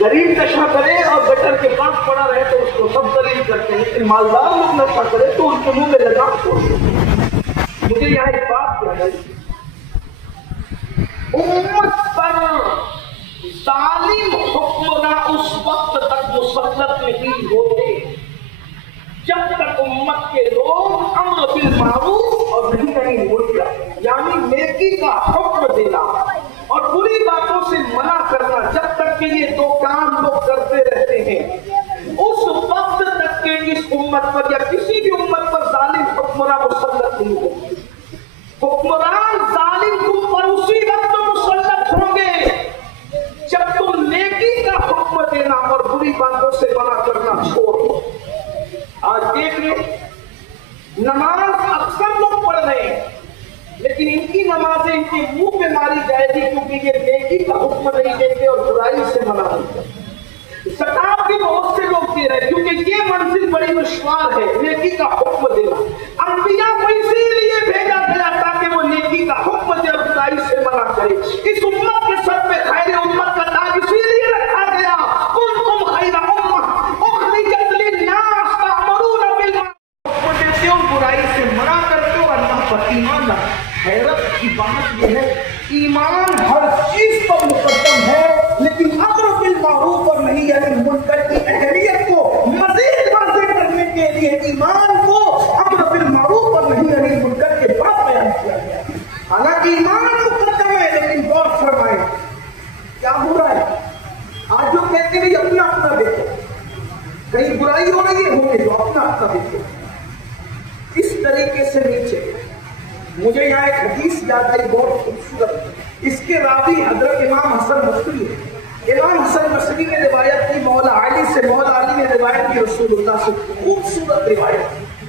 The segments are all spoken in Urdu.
غریب نشہ کرے اور گٹر کے پاس پڑا رہے تو اس کو سب دلیل کرتے ہیں، لیکن مالدار لوگ نشہ کرے تو ان کے منہ میں لگام چھوڑتے ہیں۔ مجھے یہاں ایک بات کیا ہے، امت پر ظالم حکمراں اس وقت تک مسلط نہیں ہوتے جب تک امت کے لوگ امر بالمعروف اور نہی عن المنکر یعنی نیکی کا حکم دینا اور بری باتوں سے منع کرنا، جب تک کہ یہ دو کام لوگ کرتے رہتے ہیں اس وقت تک کہ اس امت پر یا کسی بھی امت پر ظالم حکمراں مسلط نہیں ہوتے۔ حکمران ظالم تم پر اسی وقت مسلط ہوں گے جب تم نیکی کا حکم دینا اور بری باتوں سے منع کرنا چھوڑو۔ آج دیکھ لیں نماز اکثر لوگ پڑھ رہے ہیں لیکن ان کی نمازیں ان کے منہ پہ ماری جائے گی کیونکہ یہ نیکی کا حکم نہیں دیتے اور برائی سے منع نہیں کرتے۔ زکات بھی بہت سے لوگ دے رہے ہیں کیونکہ یہ منزل بڑی دشوار ہے، نیکی کا حکم دینا۔ انبیاء کو اسی لیے بھیجا گیا تاکہ وہ نیکی کا حکم دے اور برائی سے منع کرے۔ اس امت کے سر پہ خیر امت کا تاج اسی لیے رکھا گیا، کنتم خیر امہ اخرجت للناس تأمرون بالمعروف، حکم دیتے ہو برائی سے منع کرتے ہو، اللہ پر ایمان لاتے۔ حیرت کی بات یہ ہے ایمان ہر چیز پر مقدم ہے لیکن امر بالمعروف اور نہی عن المنکر کی اہمیت کو مزید واضح کرنے کے لیے ایمان کو امر بالمعروف اور نہی عن المنکر کے بعد بیان کیا گیا۔ حالانکہ ایمان مقدم ہے لیکن غور فرمائیں کیا ہو رہا ہے آج جو کہتے ہیں اپنا اپنا دیکھو، کہیں برائی ہو رہی ہے ہوگی تو اپنا اپنا دیکھو، اس طریقے سے نیچے۔ مجھے یہاں ایک حدیث یاد آئی بہت خوبصورت، اس کے راوی حضرت امام حسن بصری ہے۔ امام حسن بصری نے روایت کی مولا علی سے، مولا علی نے روایت کی رسول اللہ سے، خوبصورت روایت،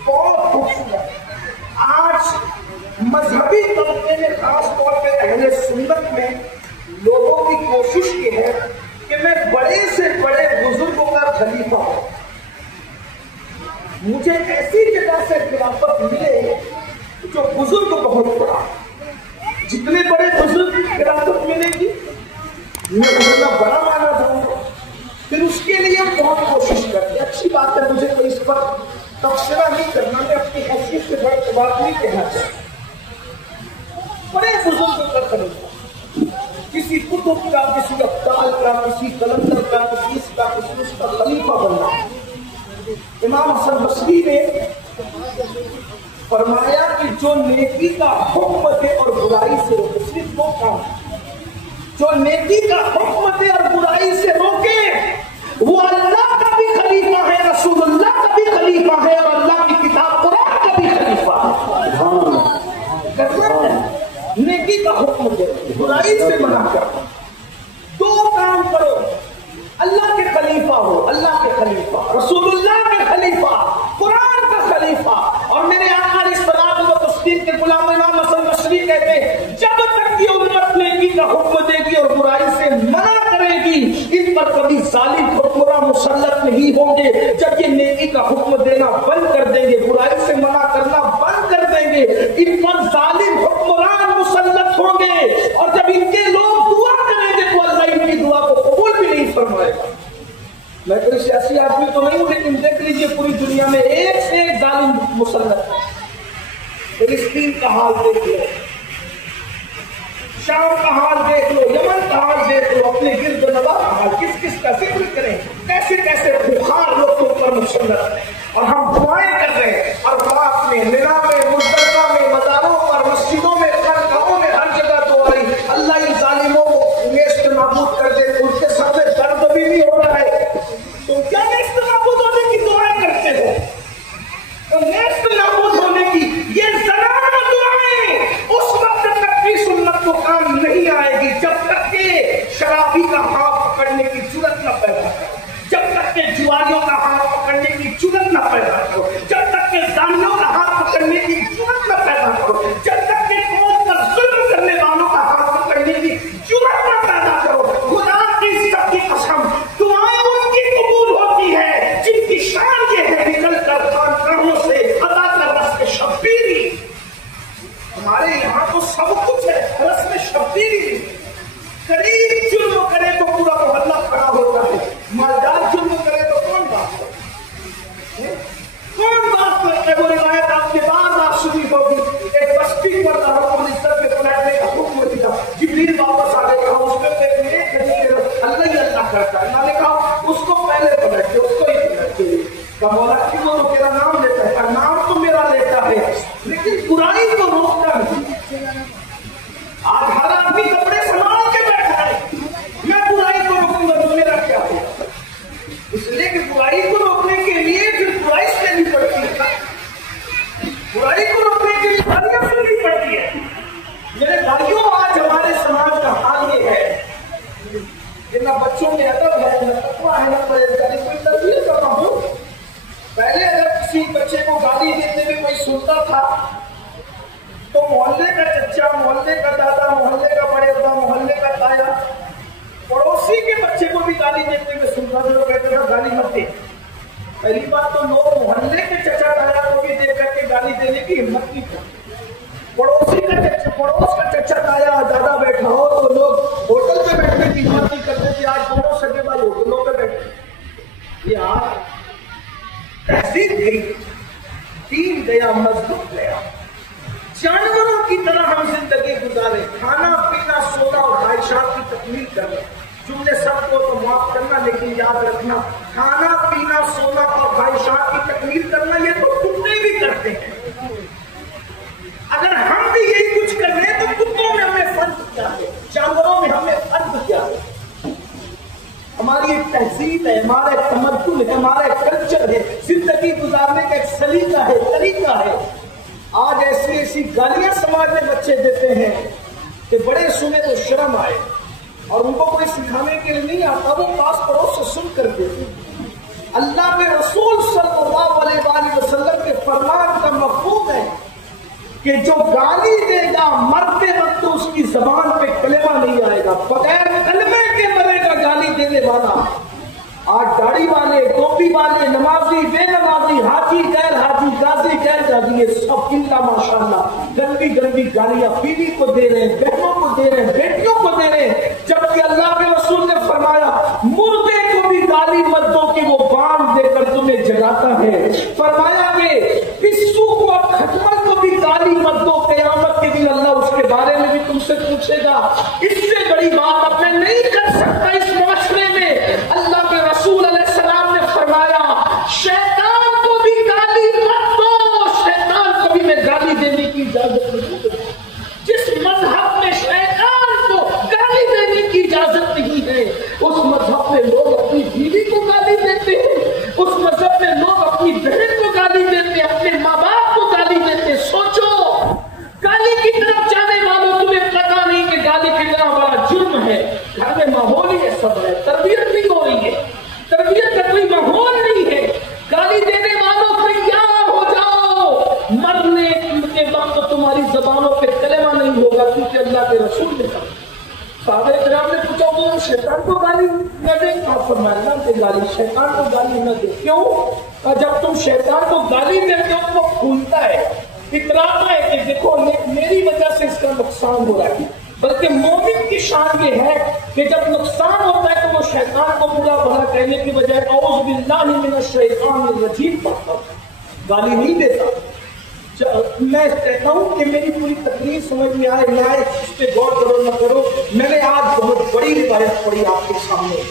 بہت خوبصورت۔ آج مذہبی طبقے میں خاص طور پہ اہل سنت میں لوگوں کی کوشش یہ ہے کہ میں بڑے سے بڑے بزرگوں کا خلیفہ ہوں، مجھے ایسی جگہ سے خلافت ملے جو بزرگ بہت بڑا، جتنے بڑے بزرگ کی خلافت ملے گی میں اتنا بڑا مانا جاؤں گا۔ پھر اس کے لیے بہت کوشش کرتے ہیں، اچھی بات ہے، مجھے تو اس پر تبصرہ نہیں کرنا، میں اپنی حیثیت سے بڑے بات نہیں کہنا چاہتا۔ بڑے بزرگ کا خلیفہ، کسی کتب کا، کسی ابدال کا، کسی قلندر کا، کسی اس کا، کسی اس کا خلیفہ بننا۔ امام حسن بصری نے فرمایا کہ جو نیکی کا حکم دے اور برائی سے روکے، صرف دو کام، جو نیکی کا حکم دے اور برائی سے روکے وہ اللہ کا بھی خلیفہ ہے، رسول اللہ کا بھی خلیفہ ہے اور اللہ کی کتاب قرآن کا بھی خلیفہ ہے۔ نیکی کا حکم دے، برائی سے منع کر، دو کام کرو، اللہ کے خلیفہ ہو، اللہ کے خلیفہ، رسول اللہ کے خلیفہ، قرآن کا خلیفہ۔ اور میرے آقا علیہ الصلوۃ والتسلیم کے غلام امام حسن بصری کہتے ہیں جب تک یہ امت نیکی کا حکم دے گی اور برائی سے منع کرے گی ان پر کبھی ظالم حکمراں مسلط نہیں ہوں گے۔ جب یہ نیکی کا حکم دینا بند کر دیں گے، برائی سے منع کرنا بند کر دیں گے، ان پر ظالم حکمران مسلط ہوں گے اور جب ان کے لوگ دعا کریں گے تو اللہ ان کی دعا کو قبول بھی نہیں فرمائے گا۔ میں کوئی سیاسی آدمی تو نہیں ہوں لیکن دیکھ لیجیے پوری دنیا میں ایک سے ایک ظالم مسلط ہے۔ فلسطین کا حال دیکھ لو، شام کا حال دیکھ لو، یمن کا حال دیکھ لو، اپنے گرد و نواح کا حال، کس کس کا ذکر کریں، کیسے کیسے بخار لوگوں پر مسلط ہے۔ اور ہم دعائیں کر رہے ہیں عرفات میں، مینا میں، مزدلفہ میں، مزاروں پر، مسجدوں میں، خانقاہوں میں، ہر جگہ دعائیں، اللہ ان ظالموں کو نیست نابود کر دے۔ ان کے سر میں درد بھی نہیں ہو رہا ہے تو کیا نیست نابود ہونے کی دعائیں کرتے ہو؟ نیست نابود ہونے کی یہ زنانہ دعائیں اس وقت تک بھی سنت کو کام نہیں آئے گی جب تک کہ شرابی کا ہاتھ پکڑنے کی جرت نہ پیدا کرو، جب تک کہ جواریوں کا ہاتھ پکڑنے کی جرت نہ پیدا کرو، جب تک کہ زانیوں کا ہاتھ پکڑنے کی جرت نہ پیدا کرو، جب تک کہ قوم پر ظلم کرنے والوں کا ہاتھ پکڑنے کی جرت نہ پیدا کرو۔ خدا کی عزت کی قسم دعائیں ان کی قبول ہوتی ہے جن کی شان یہ ہے نکل کر خانقاہوں سے ادا کر رسم شبیری۔ ہمارے یہاں تو سب کچھ ہے، رسم شبیری قریب جرم کرے تو پورا محلہ کھڑا ہوتا ہے، مولا کیوں وہ تیرا نام لیتا ہے؟ نام تو میرا لیتا ہے لیکن برائی کو روکتا نہیں۔ آج ہر آدمی کپڑے سنبھال کے بیٹھا ہے، میں برائی کو روکوں گا تو میرا کیا ہوگا؟ اس لیے کہ برائی کو روکنے کے لیے پھر برائی سننی پڑتی ہے، برائی کو روکنے کے لیے گالیاں سننی پڑتی ہے۔ میرے بھائیوں، آج ہمارے سماج کا حال یہ ہے کہ نہ بچوں میں ادب ہے، نہ تقویٰ ہے، نہ پرہیزگاری، کوئی تربیت کر رہا ہوں۔ پہلے اگر کسی بچے کو گالی دیتے ہوئے کوئی سنتا تھا تو محلے کا چچا، محلے کا دادا، محلے کا بڑے ابا، محلے کا تایا پڑوسی کے بچے کو بھی گالی دیتے ہوئے سنتا تھا تو کہتے تھا گالی مت دے۔ پہلی بات تو لوگ محلے کے چچا تایا کو بھی دیکھ کر کے گالی دینے کی ہمت نہیں کرتے۔ پڑوس کا چچا تایا دادا بیٹھا ہو تو لوگ ہوٹل پہ بیٹھنے کی ہمت نہیں کرتے کہ آج دونوں سگے بھائی ہوٹلوں پہ بیٹھے۔ یہ آج تہذیب گئی، دین گیا، مذہب گیا، جانوروں کی طرح ہم زندگی گزارے، کھانا پینا سونا اور خواہشات کی تکمیل کرنا۔ جملے سب کو تو معاف کرنا لیکن یاد رکھنا، کھانا پینا سونا اور خواہشات کی تکمیل کرنا یہ تو کتے بھی کرتے ہیں۔ اگر ہم بھی یہی کچھ کر رہے ہیں تو کتوں میں ہمیں فرق کیا ہے، جانوروں میں ہمیں فرق کیا ہے؟ ہماری ایک تہذیب ہے، ہمارا ایک تمدن ہے، ہمارا ایک کلچر ہے، زندگی گزارنے کا ایک سلیقہ ہے، طریقہ ہے۔ آج ایسی ایسی گالیاں سماج میں بچے دیتے ہیں کہ بڑے سنے تو شرم آئے، اور ان کو کوئی سکھانے کے لیے نہیں آتا، وہ پاس پڑوس سے سن کر دیتے ہیں۔ اللہ کے رسول صلی اللہ علیہ وآلہ وسلم کے فرمان کا مفہوم ہے کہ جو گالی دے گا مرتے وقت اس کی زبان پہ کلمہ نہیں آئے گا، بغیر کلمے کے مرے گا گالی دینے والا۔ آج داڑھی والے، ٹوپی والے، نمازی، بے نمازی، حاجی غیر حاجی، غازی غیر غازی، یہ سب اللہ ماشاءاللہ گندی گندی گالیاں بیوی کو دے رہے ہیں، بہنوں کو دے رہے ہیں، بیٹیوں کو دے رہے ہیں، جبکہ اللہ کے رسول نے فرمایا مردے کو بھی گالی مت دو کہ وہ باندھ دے کر تمہیں جگاتا ہے۔ فرمایا کہ پسو کو اور کھٹمل کو بھی گالی مت دو، قیامت کے دن اللہ اس کے بارے میں بھی تم سے پوچھے گا۔ اس سے بڑی بات اب میں نہیں کر سکتا اس معاشرے میں۔ اللہ کے رسول علیہ السلام نے فرمایا شیطان کو بھی گالی مت دو، شیطان کو بھی میں گالی دینے کی اجازت نہیں دوں۔ جس مذہب میں شیطان کو گالی دینے کی اجازت نہیں ہے، اس مذہب میں لوگ اپنی بیوی کو گالی دیتے ہیں، اس مذہب میں لوگ اپنی بہن کو گالی دیتے ہیں، اپنے ماں باپ کو گالی دیتے ہیں۔ سوچو، گالی کی طرف جانے والوں تمہیں پتا نہیں کہ گالی کتنا بڑا جرم ہے۔ گھر میں ماحول ہی ایسا ہے، تربیت نہیں ہو رہی ہے، تربیت کا کوئی ماحول نہیں ہے۔ گالی دینے والوں تیار ہو جاؤ، مرنے کے وقت تمہاری زبانوں پہ کلمہ نہیں ہوگا، کیونکہ اللہ کے رسول نے کہا۔ صحابہ کرام نے پوچھا وہ شیطان کو گالی نہ دے، آپ فرمایا اللہ کے گالی شیطان کو گالی نہ دے۔ کیوں؟ جب تم شیطان کو گالی دیتے ہو تو وہ پھولتا ہے، اتراتا ہے کہ دیکھو میری وجہ سے اس کا نقصان ہو رہا ہے۔ بلکہ مومن کی شان یہ ہے کہ جب نقصان ہوتا ہے تو وہ شیطان کو برا بھلا کہنے کی بجائے اعوذ باللہ من الشیطان الرجیم پڑھتا، گالی نہیں دیتا۔ میں کہتا ہوں کہ میری پوری تقریر سمجھ میں آئے نہ آئے، اس پہ غور کرو نہ کرو، میں نے آج بہت بڑی روایت پڑھی آپ کے سامنے۔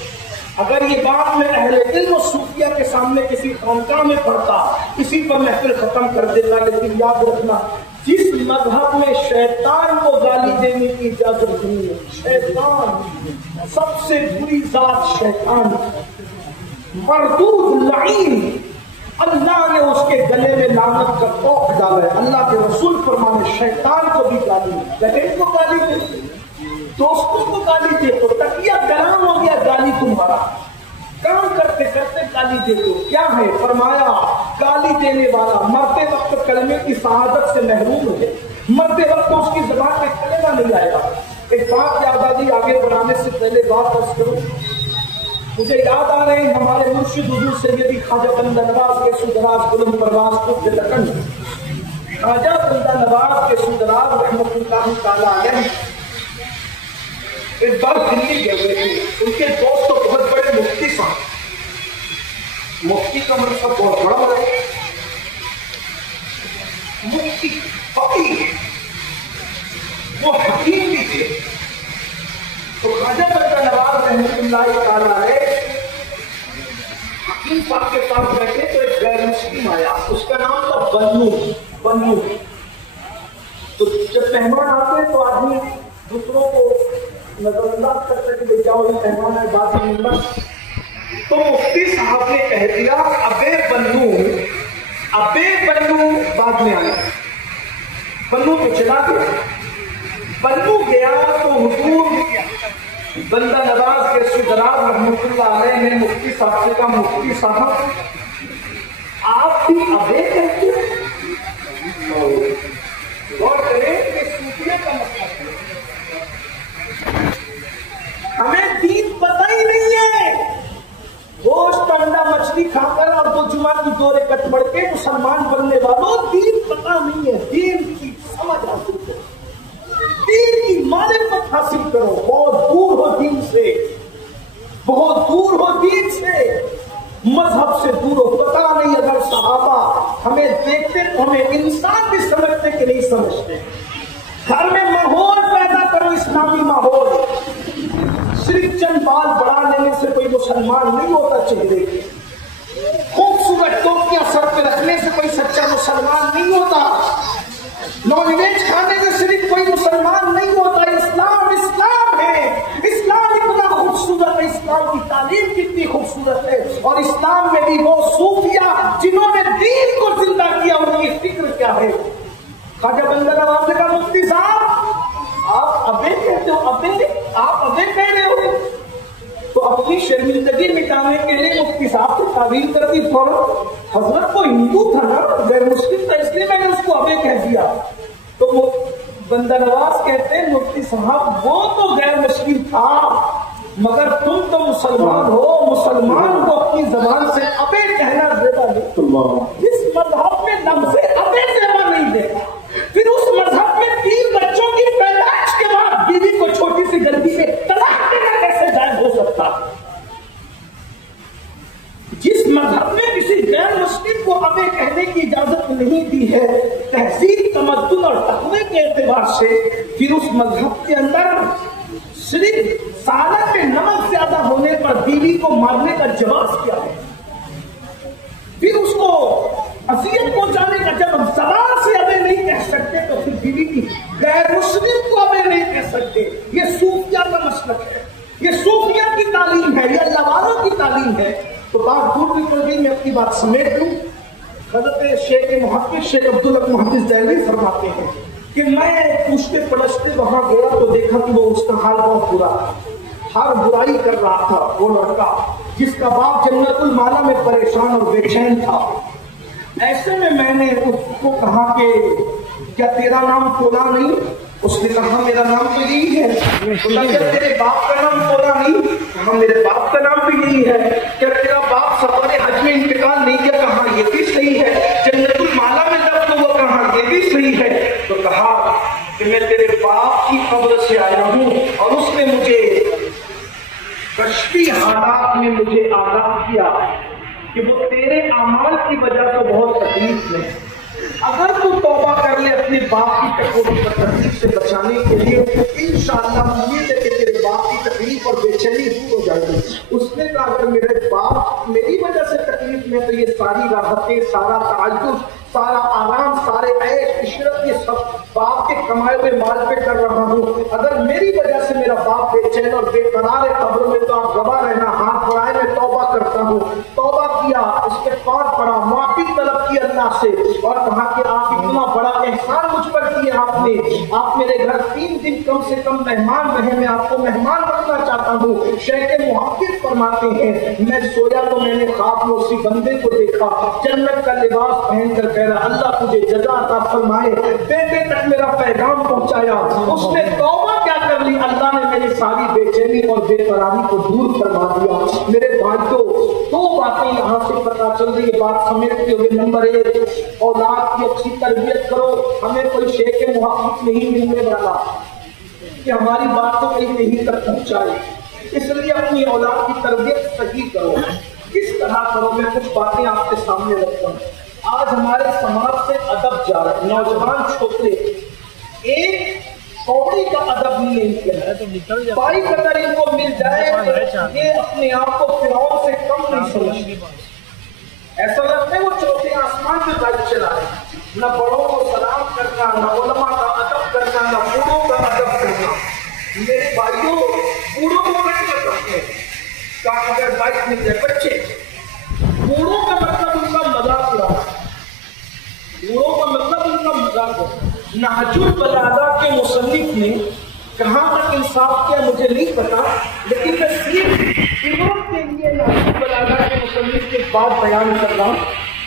اگر یہ بات میں اہل علم و صوفیہ کے سامنے کسی خانقاہ میں پڑھتا، اسی پر محفل ختم کر دیتا، لیکن یاد رکھنا جس مذہب میں شیطان کو گالی دینے کی اجازت نہیں ہے، شیطان سب سے بری ذات، شیطان مردود لعین، اللہ نے اس کے گلے میں لعنت کا توق ڈالا ہے۔ اللہ کے رسول فرمانے شیطان کو بھی گالی دے، بہن کو گالی دے، دوستوں کو گالی دے تو تکیہ کلام ہو گیا گالی تمہارا، کام کرتے کرتے گالی دے دو۔ کیا ہے؟ فرمایا گالی دینے والا مرتے وقت کلمے کی شہادت سے محروم ہے، مرتے وقت اس کی زبان پہ کلمہ نہیں آئے گا۔ ایک بات یاد آ گئی، آگے بڑھانے سے پہلے بات عرض کروں، مجھے یاد آ رہے ہیں ہمارے مرشد حضور سیدی خواجہ بندہ نواز کے سودراز بلند پرواز قطب لکن، خواجہ بندہ نواز کے سودراز رحمۃ اللہ تعالی علیہ ایک بار دلی گئے ہوئے تھے۔ ان کے دوست تو بہت بڑے مفتی صاحب، مفتی کا منصب بہت بڑا ہے، مفتی فقیہ، وہ حکیم بھی تھے۔ تو خواجہ بندہ نواز رحمۃ اللہ تعالی علیہ مسلم صاحب کے پاس بیٹھے تو ایک غیر مسلم آیا، اس کا نام تھا بنو۔ تو جب مہمان آتے ہیں تو آدمی دوسروں کو نظر انداز کرتے کہ بھائی جاؤ یہ مہمان ہے، بات نہیں بس۔ تو مفتی صاحب نے کہہ دیا ابے بنو بعد میں آیا۔ بنو تو چلا گیا، بنو گیا تو حضور بندہ نواز کے سدراز رحمۃ اللہ علیہ نے مفتی صاحب سے کہا مفتی صاحب آپ بھی ابے کہتے ہیں؟ غور کریں کہ صوفیہ کا مسئلہ ہے، ہمیں دین پتہ ہی نہیں ہے، گوشت انڈا مچھلی کھا کر اور دو جمعہ کی دو رکعت پڑھ کے مسلمان بننے والوں دین پتہ نہیں ہے، دین کی سمجھ حاصل کرو، دین کی معرفت حاصل کرو، بہت دور ہو دین سے، بہت دور ہو دین سے، مذہب سے دور ہو۔ پتہ نہیں اگر صحابہ ہمیں دیکھتے تو ہمیں انسان بھی سمجھتے کہ نہیں سمجھتے۔ گھر میں ماحول پیدا کرو، اسلامی ماحول، صرف چند بال بڑھا لینے سے کوئی مسلمان نہیں ہوتا، چہرے کے خوبصورت ٹوپیاں سر پہ رکھنے سے کوئی سچا مسلمان نہیں ہوتا، نان ویج کھانے سے صرف کوئی مسلمان نہیں ہوتا۔ اسلام ہے، اسلام اتنا خوبصورت ہے، اسلام کی تعلیم کتنی خوبصورت ہے، اور اسلام میں بھی وہ صوفیہ جنہوں نے دین کو زندہ کیا ان کی فکر کیا ہے۔ خواجہ بندہ نواز نے کہا مفتی صاحب آپ ابے کہتے ہو، آپ ابے کہہ رہے ہو، تو اپنی شرمندگی مٹانے کے لیے مفتی صاحب سے تعویل کر دی فوراً، حضرت کو ہندو تھا نا، غیر مسلم تھا، اس لیے میں نے اس کو ابے کہہ دیا۔ تو وہ بندہ نواز کہتے ہیں مفتی صاحب وہ تو غیر مسلم تھا مگر تم تو مسلمان ہو، مسلمان کو اپنی زبان سے ابے کہنا زیبا نہیں۔ اس مذہب میں لفظ ابے زیبا نہیں دیکھا، پھر اس مذہب میں 3 بچوں کی پیدائش کے بعد بیوی کو چھوٹی سی گلتی سے طلاق دینا کیسے جائز ہو سکتا؟ جس مذہب میں کسی غیر مسلم کو ابے کہنے کی اجازت نہیں دی ہے تہذیب، تمدن اور تقوی کے اعتبار سے، پھر اس مذہب کے اندر صرف سالن میں نمک زیادہ ہونے پر بیوی کو مارنے کا جواز کیا ہے؟ پھر اس کو اذیت پہنچانے کا جب ہم زبان سے ابے نہیں کہہ سکتے تو پھر بیوی کی غیر مسلم کو ابے نہیں کہہ سکتے۔ یہ صوفیہ کا مسلک ہے، یہ صوفیہ کی تعلیم ہے، یہ اللہ والوں کی تعلیم ہے۔ تو بات دور بھی پڑ گئی، میں اپنی بات سمیٹ لوں۔ حضرت شیخ محقق شیخ عبدالحق محدث دہلوی فرماتے ہیں کہ میں پوچھتے پڑھتے وہاں گیا تو دیکھا کہ وہ اس کا حال بہت برا، ہر برائی کر رہا تھا وہ لڑکا جس کا باپ جنت المالا میں پریشان اور بے چین تھا۔ ایسے میں نے اس کو کہا کہ کیا تیرا نام تولا نہیں؟ اس نے کہا میرا نام تو یہی ہے۔ کیا تیرے باپ کا نام تولا نہیں؟ کہا میرے باپ کا نام بھی یہی ہے۔ کیا تیرا باپ سفر حج میں انتقال نہیں کیا؟ کہا یہ بھی صحیح ہے۔ جنت المالا میں دفن ہوا؟ کہا یہ بھی صحیح ہے۔ تو کہا کہ میں تیرے باپ کی قبر سے آیا ہوں اور اس نے مجھے کشفی حالات میں مجھے آگاہ کیا کہ وہ تیرے اعمال کی وجہ سے بہت تکلیف میں، اگر تو توبہ کر لے اپنے باپ کی ٹکوری پر تکلیف سے بچانے کے لیے انشاءاللہ امید ہے کہ تیرے باپ کی تکلیف اور بے چینی دور ہو جائے گی۔ اس نے کہا اگر میرے باپ میری وجہ سے تکلیف میں تو یہ ساری راحتیں، سارا تعجب، سارا آرام، سارے عیش عشرت یہ سب باپ کے کمائے ہوئے مال پہ کر رہا ہوں، اگر میری وجہ سے میرا باپ بے چین اور بے قرار ہے قبر میں تو آپ گواہ رہنا، ہاتھ بڑھائے میں توبہ کرتا ہوں۔ توبہ کیا، استغفار پڑھا، معافی طلب کی اللہ سے اور کہا کہ آپ اتنا بڑا احسان مجھ پر کیا آپ میرے گھر 3 دن کم سے کم مہمان رہے، میں آپ کو مہمان رکھنا چاہتا ہوں۔ شیخ محقق فرماتے ہیں میں سویا تو میں نے خواب میں اسی بندے کو دیکھا جنت کا لباس پہن کر کہہ رہا اللہ تجھے جزا عطا فرمائے، بیٹے تک میرا پیغام پہنچایا۔ اس نے توبہ کیا کر لی، اللہ نے میری ساری بے چینی اور بے قراری کو دور فرما دیا۔ میرے بھائیوں 2 باتیں یہاں سے پتہ چل رہی ہے، بات سمیٹتے ہوئے۔ نمبر 1 اولاد کی اچھی تربیت کرو، ہمیں کوئی شیخ محقق نہیں ملنے والا کہ ہماری بات کو کہیں تک پہنچائے، اس لیے اپنی اولاد کی تربیت صحیح کرو۔ کس طرح کرو، میں کچھ باتیں آپ کے سامنے رکھتا ہوں۔ آج ہمارے سماج سے ادب جا رہا ہے، نوجوان چھوٹے ایک کوڑی کا ادب نہیں ہے، پائی قدر ان کو مل جائے یہ اپنے آپ کو فرعون سے کم نہیں سمجھتے۔ ایسا لگتا ہے وہ چوتھے آسمان پہ بائک چلا رہے ہیں. نہ بڑوں کو سلام کرنا، نہ علماء کا ادب کرنا، نہ بوڑھوں کا ادب کرنا. میرے بھائیوں بوڑھوں کو نہیں کر سکتے کہاں اگر بائک میں جائے بچے. بوڑھوں کا مطلب ان کا مذاق اڑانا، بوڑھوں کا مطلب ان کا مذاق ہے. نہج البلاغہ کے مصنف نے کہاں تک انصاف کیا مجھے نہیں پتا، لیکن میں صرف عبرت کے لیے نہج البلاغہ کے مصنف کے بعد بیان کر رہا ہوں.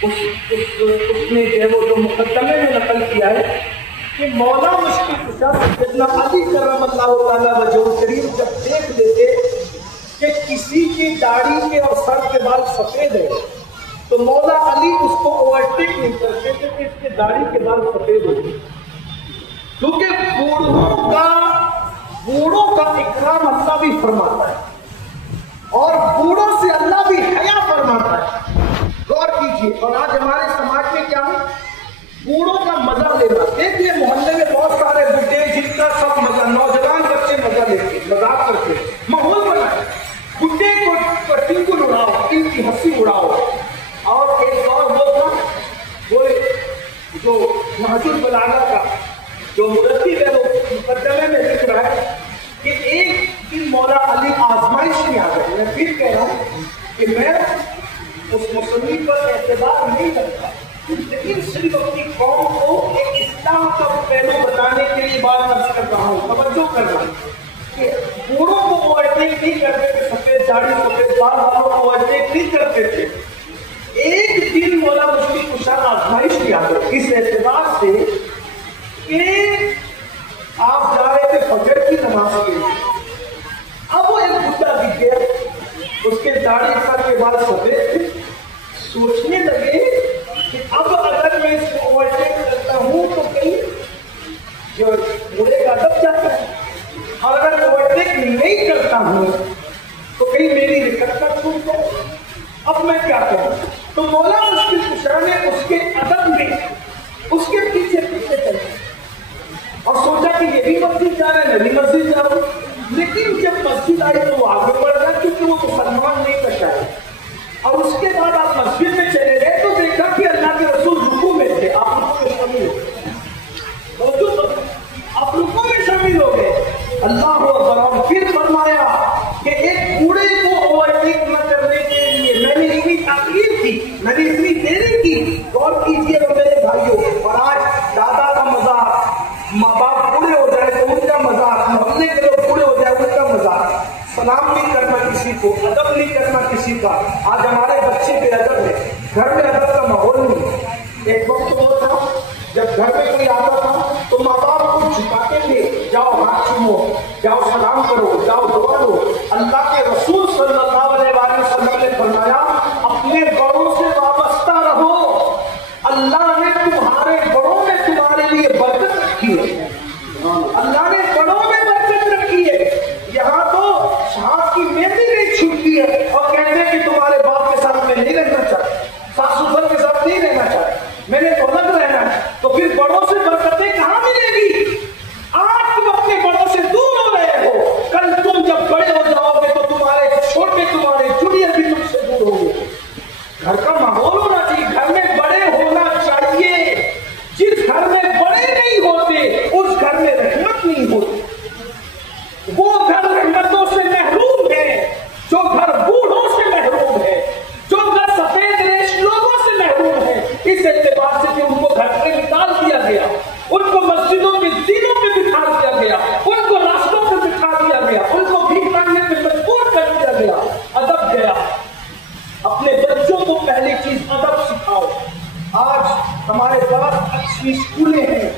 اس نے جو مقدمے میں نقل کیا ہے کہ مولا مشکل کشا سیدنا علی کرم اللہ تعالیٰ وجہ کریم جب دیکھ لیتے کہ کسی کی داڑھی کے اور سر کے بال سفید ہے تو مولا علی اس کو اوورٹیک نہیں کرتے تھے کہ اس کے داڑھی کے بال سفید ہو گئے. کیونکہ بوڑھوں کا اکرام اللہ بھی فرماتا ہے اور بوڑھوں سے اللہ بھی حیا فرماتا ہے. غور کیجیے. اور آج ہمارے سماج میں کیا ہے؟ بوڑھوں کا مزہ لینا. دیکھیے محلے میں بہت سارے بڈھے جن کا سب مزہ، نوجوان بچے مزہ لیتے، مذاق کرتے، ماحول بنائے. بڈھے کو ٹنگل اڑاؤ، ان کی ہنسی اڑاؤ. اور ایک اور وہ تھا، وہ جو نہج البلاغہ کا جو مرتب ہے وہ مقدمے میں لکھ رہا ہے کہ ایک دن مولا علی آزمائش میں آ گئے. میں پھر کہہ رہا ہوں کہ میں اس مصنف پر اعتبار نہیں کرتا، لیکن صرف اپنی قوم کو ایک اسلام کا پہلو بتانے کے لیے بات عرض کر رہا ہوں، توجہ کر رہا ہوں کہ بوڑھوں کو اوورٹیک نہیں کرتے تھے، سفید داڑھی سفید بال والوں کو اوورٹیک نہیں کرتے تھے. ایک دن مولا مشکل کشا آزمائش میں آ گئے اس اعتبار سے کہ آپ جا رہے تھے فجر کی نماز کے لیے. اب وہ ایک بڈھا دکھ گیا، اس کے داڑھی سر کے بال سفید تھے. سوچنے لگے کہ اب اگر میں اس کو اوورٹیک کرتا ہوں تو کہیں جو بوڑھے کا ادب جاتا ہے، اور اگر اوورٹیک نہیں کرتا ہوں تو کہیں میری رکت چھوٹ جائے. اب میں کیا کروں؟ تو مولا مشکل کشا نے اس کے ادب میں اس کے پیچھے پیچھے چلے اور سوچا کہ یہ بھی مسجد جا رہے ہیں، میں بھی مسجد جا رہا ہوں. لیکن جب مسجد آئی تو وہ آگے بڑھ گیا کیونکہ وہ مسلمان نہیں کرتا ہے. اور اس کے بعد آپ مسجد میں چلے گئے تو دیکھا کہ اللہ کے رسول رکوع میں تھے. آپ رکوع میں شامل ہو گئے، آپ رکوع میں شامل ہو گئے. اللہ اکبر. پھر فرمایا کہ ایک بوڑھے کو اوورٹیک نہ کرنے کے لیے میں نے اتنی تاخیر کی، میں نے اتنی دیری کی. غور کیجیے میرے بھائیوں. اور آج دادا کا مذاق، ماں باپ بوڑھے ہو جائے تو ان کا مذاق، محلے کے لوگ بوڑھے ہو جائے ان کا مذاق. سلام نہیں کرنا کسی کو، ادب نہیں کرنا کسی کا. آج ہمارے بچے بے ادب ہے، گھر میں ادب کا ماحول نہیں. ایک وقت وہ تھا جب گھر میں کوئی آتا تھا تو ماں باپ کو جھکاتے تھے، جاؤ ہاتھ چومو، جاؤ سلام کرو، جاؤ دعا دو. اللہ کے رسول صلی اللہ علیہ وسلم نے فرمایا اپنے بڑوں سے وابستہ رہو، اللہ نے تمہارے بڑوں میں تمہارے لیے برکت رکھی ہے. اللہ نے بڑوں میں برکت رکھی ہے. یہاں تو ہاتھ کی مہندی نہیں چھوٹتی ہے اور کہتے ہیں کہ تمہارے باپ کے ساتھ میں نہیں رہنا چاہتا، ساس سسر کے ساتھ نہیں رہنا چاہتا، میں نے تو الگ رہنا ہے. تو پھر بڑوں سے برکتیں کہاں ملے گی؟ آج تم اپنے بڑوں سے دور ہو رہے ہو، کل تم جب بڑے ہو جاؤ گے تو تمہارے چھوٹے، تمہارے جونیئر بھی تم سے دور ہوں گے. گھر کا ماحول ہونا چاہیے، گھر میں بڑے ہونا چاہیے. جس گھر میں بڑے نہیں ہوتے اس گھر میں رحمت نہیں ہوتی. وہ گھر رحمتوں سے محروم ہے جو گھر بوڑھوں سے محروم ہے، جو گھر سفید ریش لوگوں سے محروم ہے. اس اعتبار سے کہ ان کو گھر سے نکال دیا گیا، ان کو مسجدوں کے زینوں پہ بٹھا دیا گیا، ان کو راستوں پہ بٹھا دیا گیا، ان کو بھیک مانگنے پہ مجبور کر دیا گیا. ادب گیا. اپنے بچوں کو پہلی چیز ادب سکھاؤ. آج ہمارے پاس اچھی اسکولیں ہیں،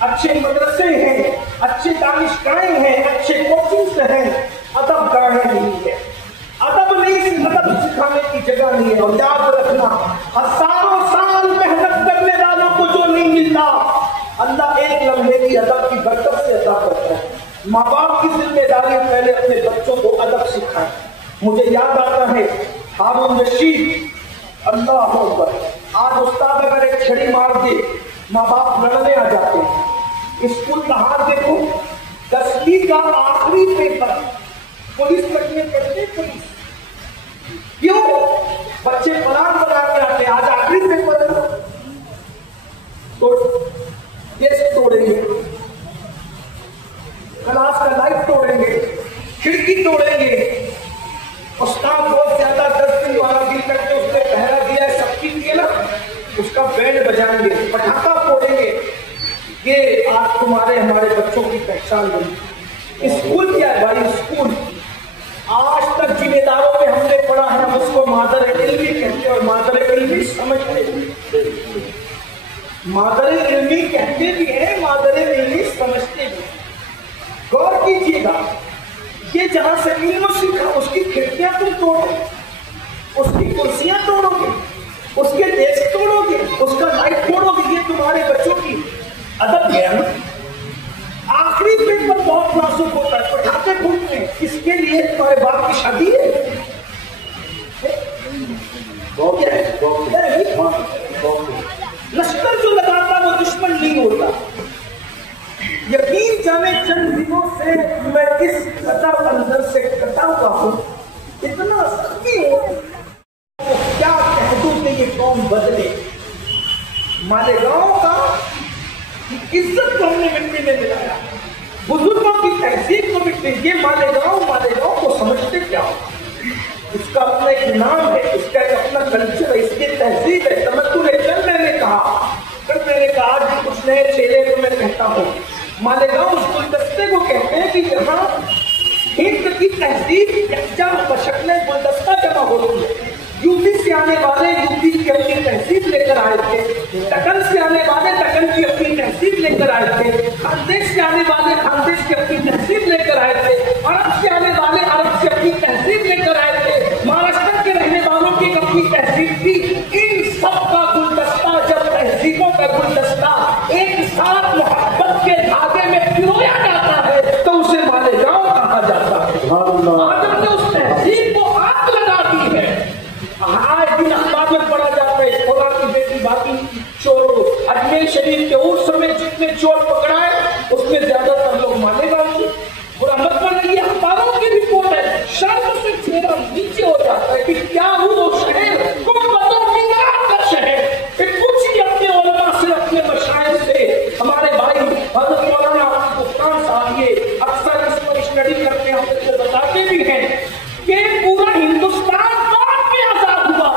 اچھے مدرسے ہیں، اچھے دانشگاہیں ہیں، اچھے کوچنگز ہیں. ادب گاہیں نہیں ہے، ادب نہیں، ادب سکھانے کی جگہ نہیں ہے. اور یاد رکھنا ہزاروں سال محنت کرنے والوں کو جو نہیں ملتا اللہ ایک لمحے کی ادب کی برکت سے عطا کرتا ہے. ماں باپ کی ذمہ داری پہلے اپنے بچوں کو ادب سکھائیں. مجھے یاد آتا ہے ہارون رشید، اللہ اکبر. آج استاد اگر ایک چھڑی مار دے ماں باپ لڑنے آ جاتے ہیں. اسکول کا حال دیکھو، 10ویں کا آخری پیپر پولیس کرنے پڑتے. پولیس کیوں؟ بچے پلان بنا کے آتے آج آخری پیپر ہے تو ڈیسک توڑیں گے، کلاس کا لائٹ توڑیں گے، کھڑکی توڑیں گے، استاد بہت زیادہ 10 دن 12 دن تک کے اس نے پہرا دیا ہے سب چیز کے نا، اس کا بینڈ بجائیں گے، پٹاخہ پھوڑیں گے، یہ آج تمہارے ہمارے بچوں کی پہچان بنی۔ اسکول کیا ہے بھائی؟ اسکول آج تک ذمہ داروں میں ہم نے پڑھا ہے، ہم اس کو مادر علمی کہتے ہیں، اور مادر علمی سمجھتے ہیں، مادر علمی کہتے بھی ہیں، مادر علمی سمجھتے بھی ہیں۔ غور کیجیے گا، یہ جہاں سے علم سیکھا اس کی کھڑکیاں تم توڑو، اس کی کرسیاں توڑو گے، اس کے ڈیسک توڑو گے، اس کا لائٹ توڑو گے، یہ تمہارے بچوں کی ادب ہے نا۔ آخری پیپر بہت نازک ہوتا ہے، پٹاخے پھوٹتے ہیں، اس کے لیے تمہارے باپ کی شادی ہے، لشکر جو لگاتا وہ دشمن نہیں ہوتا۔ یقین جانے چند دنوں سے میں اس قطع اندر سے کٹا ہوا ہوں، اتنا سختی ہوں کیا کہہ دوں کہ یہ قوم بدلے۔ مالیگاؤں کا عزت کو ہم نے مٹی میں ملایا، بزرگوں کی تہذیب کو مٹی، یہ مالیگاؤں کو سمجھتے کیا ہو؟ اس کا اپنا ایک نام ہے، اس کا ایک اپنا کلچر ہے، اس کی تہذیب ہے، تمدن ہے۔ کل میں نے کہا آج بھی کچھ نئے چہرے کو میں کہتا ہوں، مالیگاؤں اس گلدستے کو کہتے ہیں کہ یہاں ہند کی تہذیب یکجا بشکل گلدستہ جمع ہوتی ہے۔ یو پی سے آنے والے یو پی کی اپنی تہذیب لے کر آئے تھے، دکن سے آنے والے دکن کی اپنی تہذیب لے کر آئے تھے، خاندیش سے آنے والے خاندیش کی اپنی تہذیب لے کر آئے تھے، عرب سے آنے والے عرب سے اپنی تہذیب لے کر آئے تھے، مہاراشٹر کے رہنے والوں کی ایک اپنی تہذیب تھی۔ ان سب کا گلدستہ، جب تہذیبوں کا گلدستہ ایک ساتھ محبت کے دھاگے میں پرویا جاتا ہے تو اسے مالیگاؤں کہا جاتا ہے۔ آج ہم نے اس تہذیب کو آگ لگا دی ہے۔ آج دن اخبار میں پڑھا جاتا ہے خدا کی بیٹی باقی چور، اجمیر شریف کے اس سمے جتنے چور پکڑائے اس میں زیادہ تر لوگ مالیگاؤں کے۔ برا مت بنائیے، اخباروں کی رپورٹ ہے، شرم سے چہرہ نیچے ہو جاتا ہے کہ کیا وہ شہر گنبدوں کی رات کا شہر۔ پھر پوچھیے اپنے علماء سے، اپنے مشائخ سے۔ ہمارے بھائی حضرت مولانا گفتان صاحب یہ اکثر اس پر اسٹڈی کرتے ہیں، ہم کو بتاتے بھی ہیں کہ پورا ہندوستان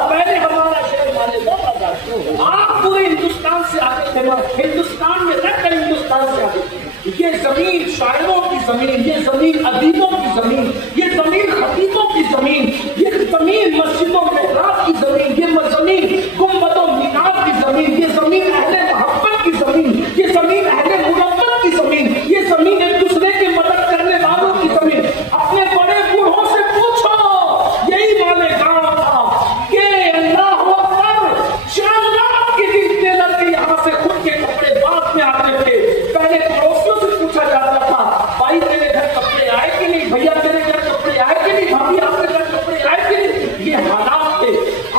پہلے ہمارا شہر مالیگاؤں آزاد ہوا۔ آپ پورے ہندوستان سے آگے تھے، ہندوستان میں رہ کر ہندوستان سے آگے تھے۔ یہ زمین شاعروں کی زمین، یہ زمین ادیبوں کی زمین، یہ زمین خطیبوں کی زمین، یہ زمین مسجدوں محراب کی زمین، یہ زمین گنبدوں مینار کی زمین، یہ زمین اہل محبت کی زمین، یہ زمین اہل مربت کی زمین، یہ زمین ایک دوسرے کی مدد کرنے والوں کی زمین۔ اپنے بڑے بوڑھوں سے پوچھو، یہی مالیگاؤں تھا کہ اللہ اکبر شاندار کی ٹیلر کے یہاں سے خود کے کپڑے بعد میں آتے تھے۔ پہلے پڑوسیوں سے پوچھا جاتا تھا، بھائی تیرے گھر کپڑے آئے کہ نہیں، بھیا تیرے گھر کپڑے آئے کہ نہیں، بھابھی آپ کے گھر کپڑے آئے کہ نہیں۔ یہ حالات تھے۔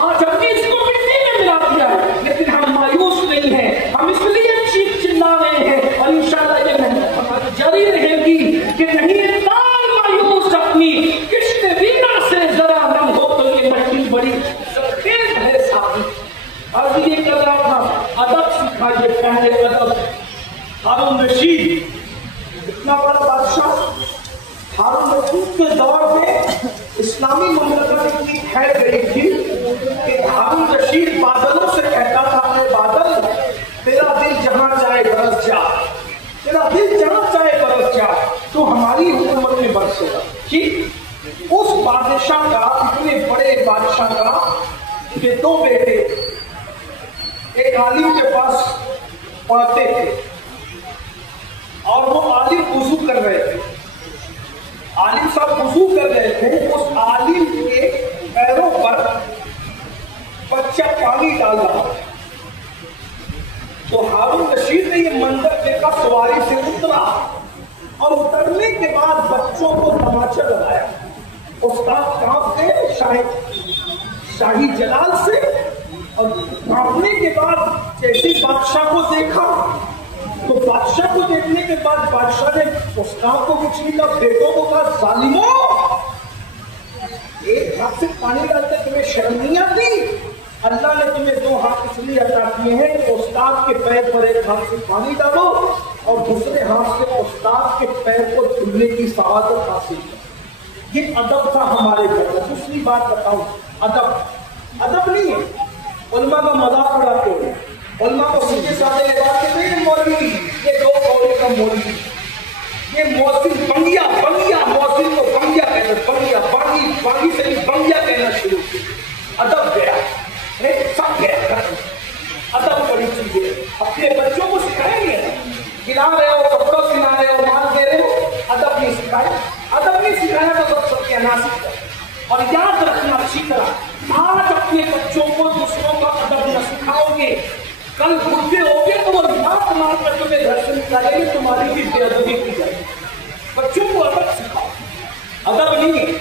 آج ہم نے اس کو مٹی میں ملا دیا ہے، لیکن ہم مایوس نہیں ہیں، ہم اس لیے چیخ چلا رہے ہیں، اور انشاءاللہ یہ محنت ہماری جاری رہے گی کہ نہیں تال مایوس اپنی کشت وینا سے ذرا نم ہو تو یہ مٹی بڑی سرخیز ہے ساتھی۔ اور یہ کر رہا تھا ادب سکھا، یہ پہلے ادب۔ ہارون رشید اتنا بڑا بادشاہ، ہارون رشید کے دور میں اسلامی مملکت اتنی پھیل گئی تھی کہ ہارون رشید بادلوں سے کہتا تھا، اپنے بادل تیرا دل جہاں چاہے برس جا، تیرا دل جہاں چاہے برس جا، تو ہماری حکومت میں برسے گا۔ ٹھیک اس بادشاہ کا، اتنے بڑے بادشاہ کا کہ دو بیٹے ایک عالم کے پاس پڑھتے تھے، اور وہ عالم وضو کر رہے تھے، عالم صاحب وضو کر رہے تھے، اس عالم کے پیروں پر بچہ پانی ڈال رہا تھا۔ تو ہارون رشید نے یہ منظر دیکھا، سواری سے اترا، اور اترنے کے بعد بچوں کو تماچا لگایا۔ استاد کانپ گئے شاہی جلال سے، اور کانپنے کے بعد جیسے بادشاہ کو دیکھا تو بادشاہ کو دیکھنے کے بعد بادشاہ نے استاد کو کچھ نہیں کہا، بیٹوں کو کہا ظالموں ایک ہاتھ سے پانی ڈالتے تمہیں شرم نہیں آتی؟ اللہ نے تمہیں دو ہاتھ اس لیے عطا کیے ہیں کہ استاد کے پیر پر ایک ہاتھ سے پانی ڈالو اور دوسرے ہاتھ سے استاد کے پیر کو دھلنے کی سعادت حاصل کرو۔ یہ ادب تھا ہمارے گھر میں۔ دوسری بات بتاؤں، ادب نہیں ہے علماء کا مذاق اڑاتے ہیں، علماء کو سیدھے سادے لگا کے نہیں مولوی، یہ دو قولی کا مولوی، یہ موسم بنگیا موسم کو بنگیا کہنا، بانگی سے بنگیا کہنا شروع کیا۔ ادب گیا، سب گیا۔ ادب بڑی چیز ہے، اپنے بچوں کو سکھائیں گے، کھلا رہے ہو، کپڑوں کھلا رہے ہو، مال دے رہے ہو، ادب نہیں سکھائے، ادب نہیں سکھایا تو سب کے ناصب کر۔ اور یاد رکھنا اچھی طرح، آج اپنے بچوں کو دوسروں کا ادب نہ سکھاؤ گے، کل بڈھے ہو گے تو وہ لات مار کر تمہیں گھر سے نکالیں گے، تمہاری بھی بے ادبی کی جائے گی۔ بچوں کو ادب سکھاؤ، ادب نہیں ہے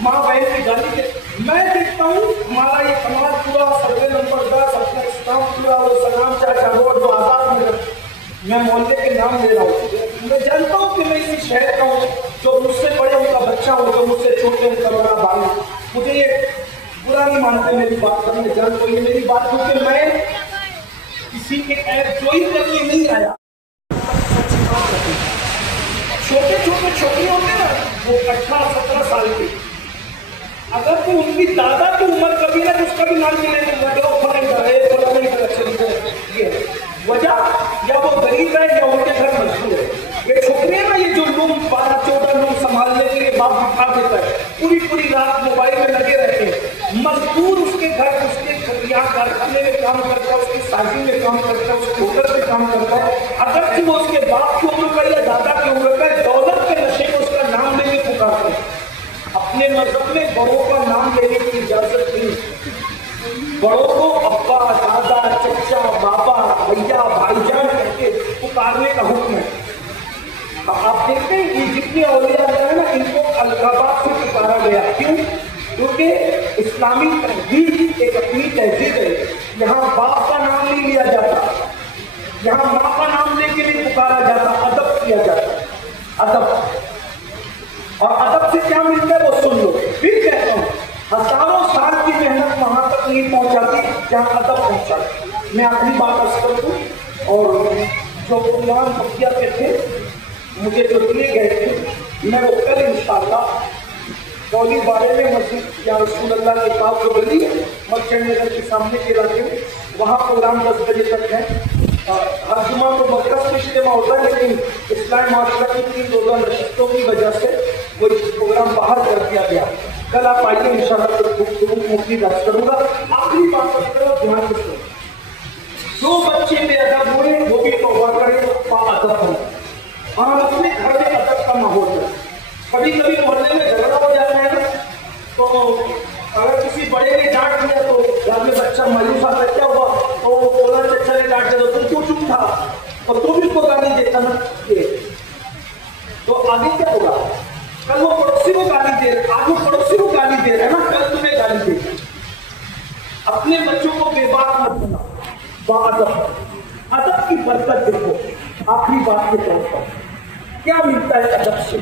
ماں بہن کی گالی کے۔ میں دیکھتا ہوں ہمارا یہ کمال پورا سروے نمبر 10 اپنا اسلام پورا وہ سلام چاچا روڈ جو آزاد میں محلے کے نام لے رہا ہوں، میں جانتا ہوں کہ میں اسی شہر کا ہوں، جو مجھ سے بڑے ان کا بچہ ہوں، جو مجھ سے چھوٹے ان کا بڑا بھائی ہوں، مجھے یہ برا نہیں مانتے میری بات کرنے، میں جانتا ہوں یہ میری بات کیونکہ میں کسی کے عیب جوئی کرنے نہیں آیا۔ چھوٹے چھوٹے ہوتے نا، وہ 18-17 سال کے، اگر تو ان کی دادا کی عمر کبھی نہ اس کا بھی نام ملے گا، یہ وجہ یا وہ غریب ہے یا ان کے گھر مشہور ہے۔ یہ چھوکرے نا، یہ جو لوگ 12-14 لوگ سنبھالنے کے لیے باپ اٹھا دیتا ہے، پوری رات موبائل میں لگے رہتے ہیں، مزدور اس کے گھر اس کے کارخانے میں کام کرتا ہے، اس کی سازی میں کام کرتا ہے، اس کے ہوٹل میں کام کرتا ہے، اگرچہ وہ اس کے باپ کی عمر کا یا دادا کی عمر کا، دولت کے نشے میں اس کا نام لے کے پکارتے ہیں۔ اپنے مذہب میں بڑوں کا نام لینے کی اجازت نہیں، بڑوں کو ابا، دادا، چچا، بابا، بھیا، بھائی جان کہہ کے پکارنے کا حکم ہے۔ آپ دیکھتے ہیں کہ جتنے اولیاء ہیں نا، ان کو القابات سے پکارا گیا، کیوں؟ کیونکہ اسلامی تہذیب ایک اپنی تہذیب ہے، یہاں باپ کا نام نہیں لیا جاتا، یہاں ماں کا نام لے کے نہیں پکارا جاتا، ادب کیا جاتا، ادب۔ اور ادب سے کیا ملتا ہے وہ سن لو۔ پھر کہتا ہوں، ہزاروں سال کی محنت وہاں تک نہیں پہنچاتی جہاں ادب پہنچاتی۔ میں اپنی بات عرض کر دوں، اور جو قرآن بقیہ کے تھے مجھے جو دیے گئے تھے، میں وہ کل انشاءاللہ کولی بارے میں مسجد یا رسول اللہ کے پاس جو گلی ہے مسجد نگر کے سامنے کے علاقے میں، وہاں پروگرام 10 بجے تک ہے۔ ہر جمعہ کو مرکز میں اجتماع ہوتا ہے، لیکن اسلامی معاشرہ کی 3 روزہ نشستوں کی وجہ سے وہ پروگرام باہر کر دیا گیا۔ کل آپ آئیے انشاءاللہ گفتگو مفید عرض کروں گا۔ آخری بات کرو، دھیان سے سنو، جو بچے بے ادب ہوئے وہ بھی توبہ کرے، باادب ہو۔ ہم اپنے گھر میں ادب کا ماحول ہے۔ کبھی محلے میں جھگڑا ہو جاتا ہے نا، تو اگر کسی بڑے نے ڈانٹ دیا تو گھر میں بچہ مایوس آتا ہے، کیا ہوا؟ تو بولا چچا نے ڈانٹ دیا، تو تم کیوں چپ تھا؟ اور تم اس کو گالی دیتا نا، تو آگے کیا ہوگا؟ کل وہ پڑوسی کو گالی دے رہا، آج وہ پڑوسی کو گالی دے رہا ہے نا، کل تمہیں گالی دے رہا۔ اپنے بچوں کو بے بات مت بنا، باادب۔ ادب کی برکت دیکھو، آخری بات کے طور پر کیا ملتا ہے ادب سے؟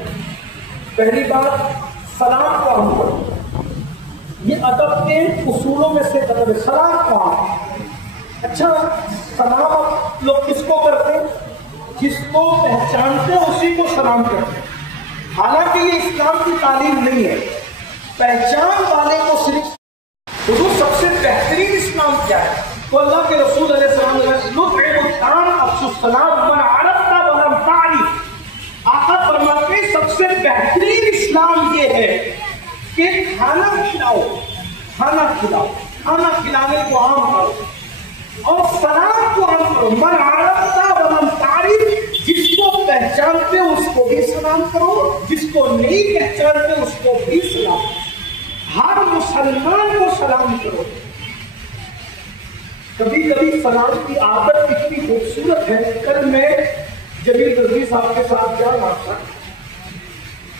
پہلی بات، سلام کو ہم کرو، یہ ادب کے اصولوں میں سے ادب ہے۔ سلام کو ہم، اچھا سلام لوگ کس کو کرتے ہیں؟ جس کو پہچانتے ہیں اسی کو سلام کرتے ہیں۔ حالانکہ یہ اسلام کی تعلیم نہیں ہے، پہچان والے کو صرف حضور سب سے بہترین اسلام کیا ہے؟ تو اللہ کے رسول علیہ السلام من عرفت ولم تعرف، آقا فرماتے ہیں سب سے بہترین اسلام یہ ہے کہ کھانا کھلاؤ، کھانا کھلانے کو عام کرو اور سلام کو عام کرو۔ من عرفت ولم تعرف، جس کو پہچانتے ہو اس کو بھی سلام کرو، جس کو نہیں پہچانتے اس کو بھی سلام کرو۔ ہر مسلمان کو سلام کرو۔ کبھی کبھی سلام کی عادت اتنی خوبصورت ہے، کل میں جلیل رضوی صاحب کے ساتھ جا رہا تھا،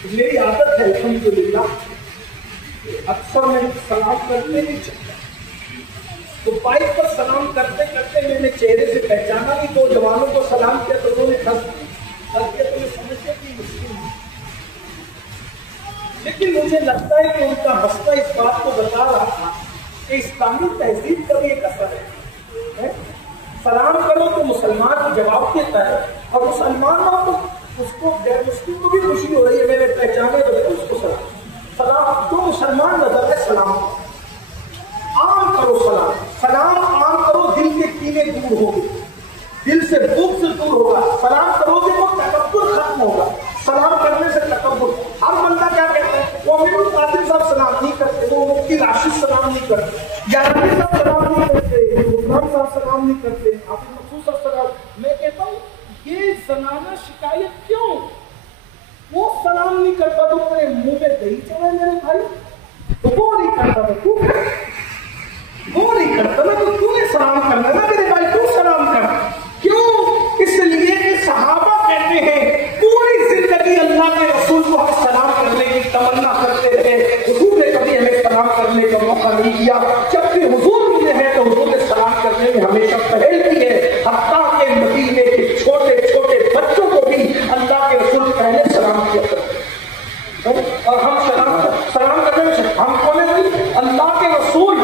میری عادت ہے الحمدللہ اکثر میں سلام کرتے نہیں چاہتا، تو بائک پر سلام کرتے کرتے میں نے چہرے سے پہچانا نہیں، تو جوانوں کو سلام کیا تو انہوں نے ہنس دیا، تو میں سمجھتے کہ مشکل ہے۔ لیکن مجھے لگتا ہے کہ ان کا مسئلہ اس بات کو بتا رہا تھا کہ اسلامی تہذیب کا بھی ایک اثر ہے. سلام کرو تو مسلمان جواب دیتا ہے اور مسلمان ہو تو اس کو غیر مسلم کو بھی خوشی ہو رہی ہے میرے پہچانے تو اس کو سلام تو مسلمان نظر ہے سلام عام کرو. سلام عام کرو، دل کے کینے دور ہوگی، دل سے بغض دور ہوگا. سلام کرو گے تو تکبر ختم ہوگا. سلام کرنے سے تکبر. ہر بندہ کیا کہتا ہے، وہ امیر القادری صاحب سلام نہیں کرتے، وہ مفتی راشد سلام نہیں کرتے، یارانی صاحب سلام نہیں کرتے، حکمران صاحب سلام نہیں کرتے، حافظ مقصود صاحب سلام. میں کہتا ہوں یہ زنانہ شکایت کیوں؟ وہ سلام نہیں کرتا تو میرے منہ میں دہی چلا میرے بھائی، تو وہ نہیں کرتا تو وہ نہیں کرتا نا تو تو نے سلام کرنا نا میرے بھائی، تو سلام کر. کیوں؟ اس لیے کہ صحابہ کہتے ہیں پوری زندگی اللہ کے رسول کو ہم سلام کرنے کی تمنا کرتے رہے، حضور نے کبھی ہمیں سلام کرنے کا موقع نہیں دیا. جب بھی حضور ملے ہیں تو حضور نے سلام کرنے میں ہمیشہ پہل کی ہے. حتیٰ کہ مدینے کے چھوٹے چھوٹے بچوں کو بھی اللہ کے رسول پہلے سلام کیا کرتے ہیں. اور ہم سلام کرنے میں ہم کون ہیں بھائی؟ اللہ کے رسول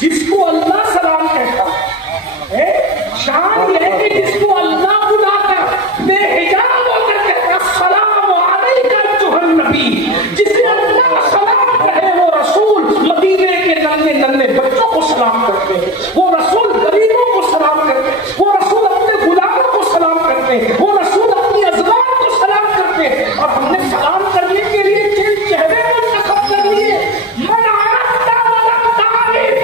جس کو اللہ سلام کہتا ہے، شان یہ ہے کہ جس کو اللہ بلا کر بے حجاب ہو کر کہتا السلام علیکم ایھا النبی، جسے اللہ سلام کہے وہ رسول مدینے کے ننھے ننھے بچوں کو سلام کرتے ہیں، وہ رسول غریبوں کو سلام کرتے ہیں، وہ رسول اپنے غلاموں کو سلام کرتے ہیں، وہ رسول اپنی ازواج کو سلام کرتے ہیں. اور ہم نے سلام کرنے کے لیے جن چہرے منتخب کر لیے، من عرفت ولم تعرف،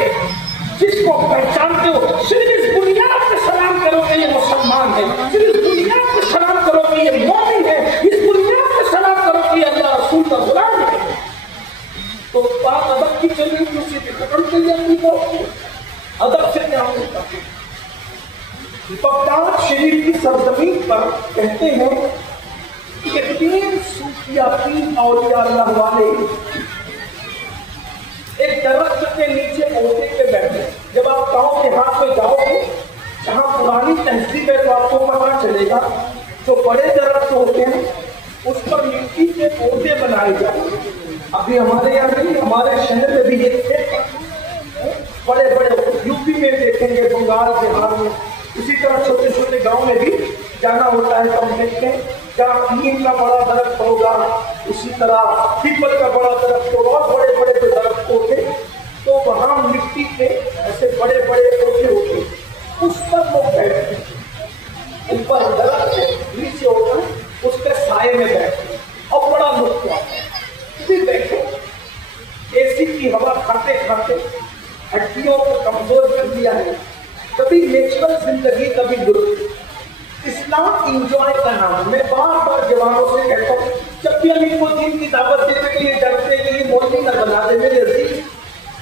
جس کو پہچانتے ہو صرف اس بنیاد پہ سلام کرو کہ یہ مسلمان ہے، صرف اس بنیاد پہ سلام کرو کہ یہ مومن ہے، اس بنیاد پہ سلام کرو کہ یہ اللہ رسول کا غلام ہے. تو بات ادب کی چل رہی اسی پہ ختم کر جاتی ہے. ادب سے کیا ہوتا ہے؟ بغداد شریف کی سرزمین پر کہتے ہیں کہ 3 صوفیہ 3 اولیاء اللہ والے ایک درخت کے نیچے عہدے پہ بیٹھے. جب آپ گاؤں کے ہاتھ میں جاؤ گے جہاں پرانی تہذیب ہے تو آپ کو پتا چلے گا جو بڑے درخت ہوتے ہیں اس پر مٹی کے عہدے بنائے جاتے ہیں. ابھی ہمارے یہاں نہیں، ہمارے شہر میں بھی یہ بڑے بڑے یو پی میں دیکھیں گے، بنگال بہار میں، اسی طرح چھوٹے چھوٹے گاؤں میں بھی جانا ہوتا ہے تو ہم دیکھتے ہیں جہاں نیم کا بڑا درخت ہوگا، اسی طرح پیپل کا بڑا درخت ہوگا، اور بڑے بڑے جو درخت ہوتے تو وہاں مٹی کے ایسے بڑے بڑے پودے ہوتے اس پر وہ بیٹھتے ہیں. اوپر درخت ہے، نیچے ہوتا ہے، اس کے سائے میں بیٹھتے ہیں اور بڑا لطف آتا ہے. بھی بیٹھو اے سی کی ہوا کھاتے کھاتے ہڈیوں کو کمزور کر دیا ہے. کبھی نیچرل زندگی کبھی درست. اسلام انجوائے کا نام ہے. میں بار بار جوانوں سے کہتا ہوں جب بھی ہم ان کو دین کی دعوت دینے کے لیے ڈرتے کہ یہ مولوی نہ بنا دے. میرے عزیز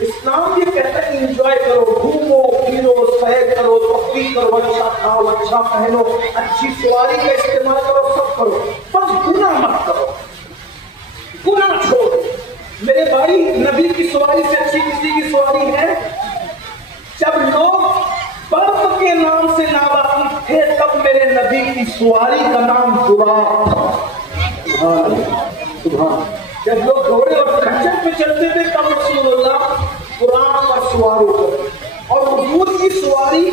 اسلام یہ کہتا ہے انجوائے کرو، گھومو پھرو، سیر کرو، تفریح کرو، اچھا کھاؤ، اچھا پہنو، اچھی سواری کا استعمال کرو، سب کرو، بس گناہ مت کرو، گناہ چھوڑو. میرے بھائی نبی کی سواری سے اچھی کسی کی سواری ہے؟ جب لوگ برف کے نام سے ناواقف تھے تب میرے نبی کی سواری کا نام براق تھا. جب لوگ گھوڑے اور کھچر پہ چلتے تھے تب رسول اللہ براق پر سوار ہوتے. اور حضور کی سواری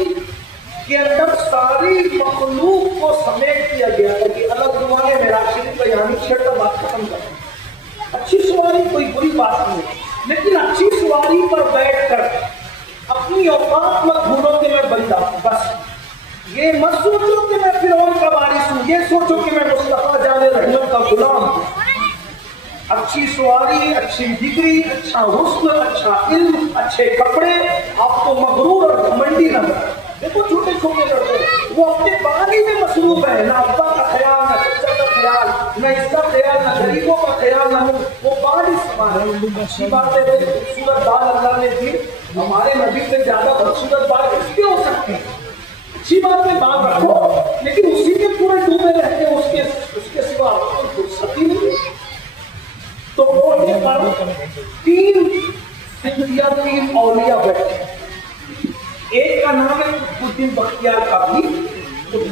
کے اندر ساری مخلوق کو سمیٹ دیا گیا تھا کہ الگ دعائیں میرا شریف یعنی چھٹا بات ختم کر. اچھی سواری کوئی بری بات نہیں، لیکن اچھی سواری پر بیٹھ کر اپنی اوقات مت بھولو کہ میں بندہ ہوں. بس یہ مت سوچو کہ میں فرعون کا وارث ہوں، یہ سوچو کہ میں مصطفیٰ جان رحمت کا غلام ہوں. اچھی سواری، اچھی ڈگری، اچھا حسن، اچھا علم، اچھے کپڑے آپ کو مغرور اور گھمنڈی نہ کریں. دیکھو چھوٹے چھوٹے لڑکے وہ اپنے باغی میں مصروف ہے، نہ ابا کا خیال، نہ چچا کا خیال، نہ اس کا خیال، نہ غریبوں کا خیال، نہ وہ بال ہی سمان ہے. اچھی بات ہے خوبصورت بال اللہ نے دی، ہمارے نبی سے زیادہ خوبصورت بال کس کے ہو سکتے ہیں؟ اچھی بات ہے بال رکھو، لیکن اسی کے پورے ڈوبے رہتے ہیں، اس کے سوا کوئی فرصت ہی نہیں. تو وہ 3 اولیاء بیٹھے. ایک کا نام ہے قطب الدین بختیار کابلی،